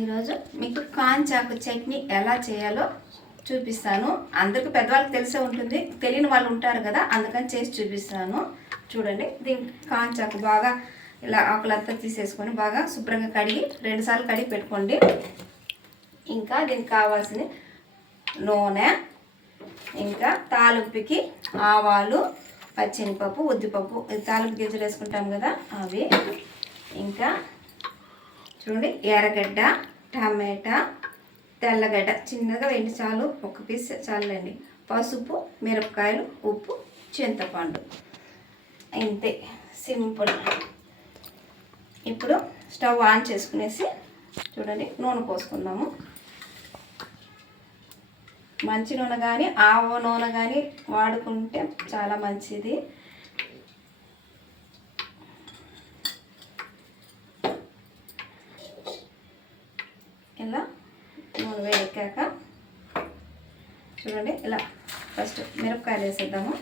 ఈరోజు మీకు కాంచాకు చట్నీ ఎలా చేయాలో చూపిస్తాను. అందరికీ పెద్దవాళ్ళకి తెలిసే ఉంటుంది, తెలియని వాళ్ళు ఉంటారు కదా, అందుకని చేసి చూపిస్తాను. చూడండి, దీనికి కాంచాకు బాగా ఇలా ఆకులంతా తీసేసుకొని బాగా శుభ్రంగా కడిగి 2 సార్లు కడిగి పెట్టుకోండి. ఇంకా దీనికి కావాల్సిన నూనె, ఇంకా తాలింపుకి ఆవాలు, పచ్చెనపప్పు, ఉద్దిపప్పు, తాలింపు గింజలు వేసుకుంటాం కదా అవి, ఇంకా చూడండి ఎర్రగడ్డ, టమాటా, తెల్లగడ్డ చిన్నగా వేయండి చాలు, ఒక పీస్ చాలండి, పసుపు, మిరపకాయలు, ఉప్పు, చింతపండు, ఇంతే సింపుల్. ఇప్పుడు స్టవ్ ఆన్ చేసుకునేసి చూడండి నూనె పోసుకుందాము. మంచి నూనె కానీ ఆవ నూనె కానీ వాడుకుంటే చాలా మంచిది. ఇలా నూనె వేడెక్కాక చూడండి ఇలా ఫస్ట్ మిరపకాయలు వేసేద్దాము.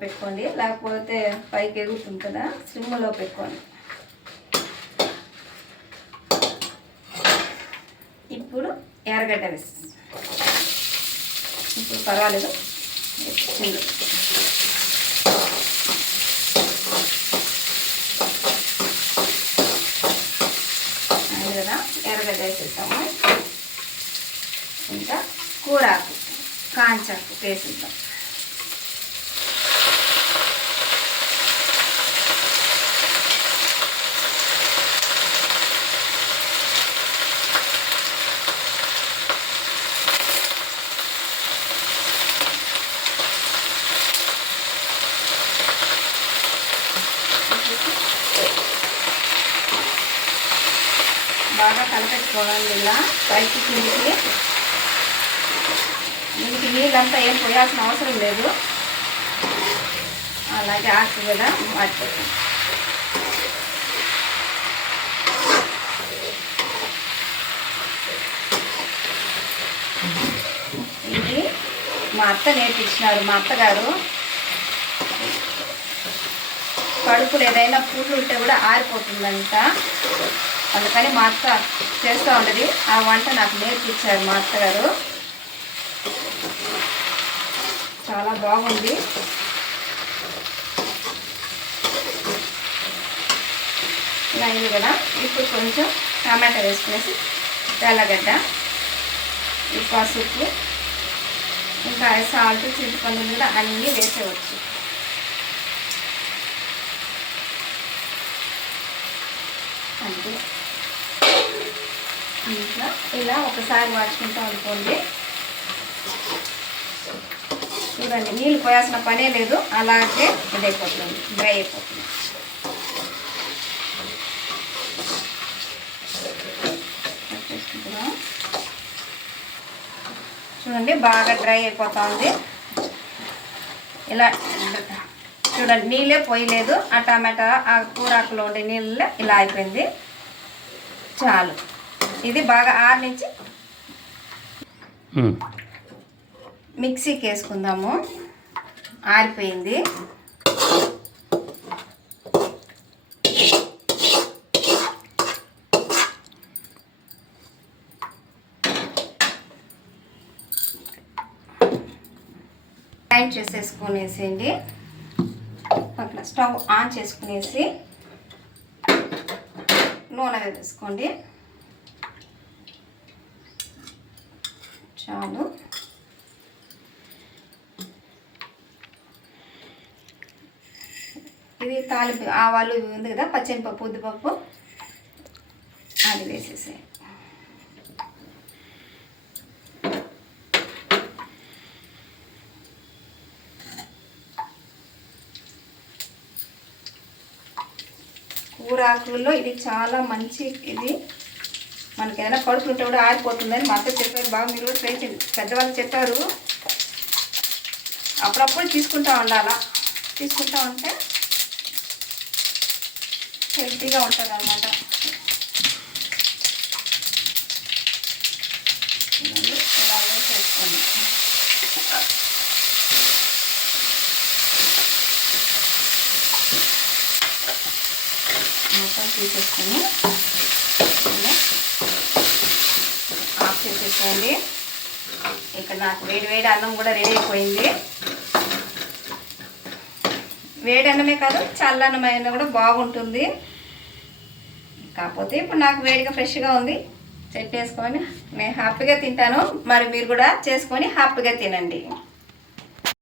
పెట్టుకోండి, లేకపోతే పైకి ఎగురుతుంది కదా, సిమ్లో పెట్టుకోండి. ఇప్పుడు ఎర్రగడ్డ వేసి, ఇప్పుడు పర్వాలేదు చిన్న కదా, ఎర్రగడ్డ వేసేద్దాము. ఇంకా కూరాకు, కాంచాకు వేసేద్దాం. బాగా కలపెట్టుకోవాలి. ఇలా పైకి కిందికి, దీనికి నీళ్ళంతా ఏం పోయాల్సిన అవసరం లేదు, అలాగే ఆకు కూడా వాటిపోతుంది. ఇది మా అత్త నేర్పించినారు. మా అత్తగారు కడుపులు ఏదైనా పుళ్ళు ఉంటే కూడా ఆరిపోతుందంట, అందుకని మా అత్త చేస్తూ ఉండేది. ఆ వంట నాకు నేర్పించారు మా అత్తగారు, చాలా బాగుంది. ఇలా ఇది కదా. ఇప్పుడు కొంచెం టమాటా వేసుకునేసి, తెల్లగడ్డ, ఈ పసుపు, ఇంకా సాల్ట్, చింతపండు కూడా అన్నీ వేసేవచ్చు. అంతే, ఇంకా ఇలా ఒకసారి వాడుకుంటూ అనుకోండి. చూడండి, నీళ్ళు పోయాల్సిన పనే లేదు, అలాగే ఇదైపోతుంది, డ్రై అయిపోతుంది. చూడండి బాగా డ్రై అయిపోతుంది. ఇలా చూడండి, నీళ్ళే పోయలేదు, ఆ టమాటా ఆ కూరాకులో ఉండే నీళ్ళే ఇలా అయిపోయింది, చాలు. ఇది బాగా ఆరించి మిక్సీకి వేసుకుందాము. ఆరిపోయింది. గ్రైండ్ చేసేసుకునేసేయండి. పక్కన స్టవ్ ఆన్ చేసుకునేసి నూనె వేసుకోండి, చాలు. ఇది తాలింపు ఆవాలు ఇవి ఉంది కదా, పచ్చెనపప్పు, ఉద్దిపప్పు, అది వేసేసేయండి. కూరాకుల్లో ఇది చాలా మంచి. ఇది మనకి ఏదైనా కడుపు ఉంటే కూడా ఆరిపోతుందని మా అత్త చెప్పారు. బాగా మీరు ట్రై చేయండి, పెద్దవాళ్ళు చెప్పారు. అప్పుడప్పుడు తీసుకుంటూ ఉండాలా, తీసుకుంటూ ఉంటే హెల్తీగా ఉంటుంది అన్నమాట. ఇలా వేసేసుకోండి. మొత్తం తీసేసుకొని ఆఫ్ చేసేసేయండి. ఇక్కడ నాకు వేడి వేడి అన్నం కూడా రెడీ అయిపోయింది. వేడి అన్నమే కాదు చల్లన్నం అయినా కూడా బాగుంటుంది. కాకపోతే ఇప్పుడు నాకు వేడిగా ఫ్రెష్గా ఉంది. చట్నీ వేసుకొని నేను హ్యాపీగా తింటాను. మరి మీరు కూడా చేసుకొని హ్యాపీగా తినండి.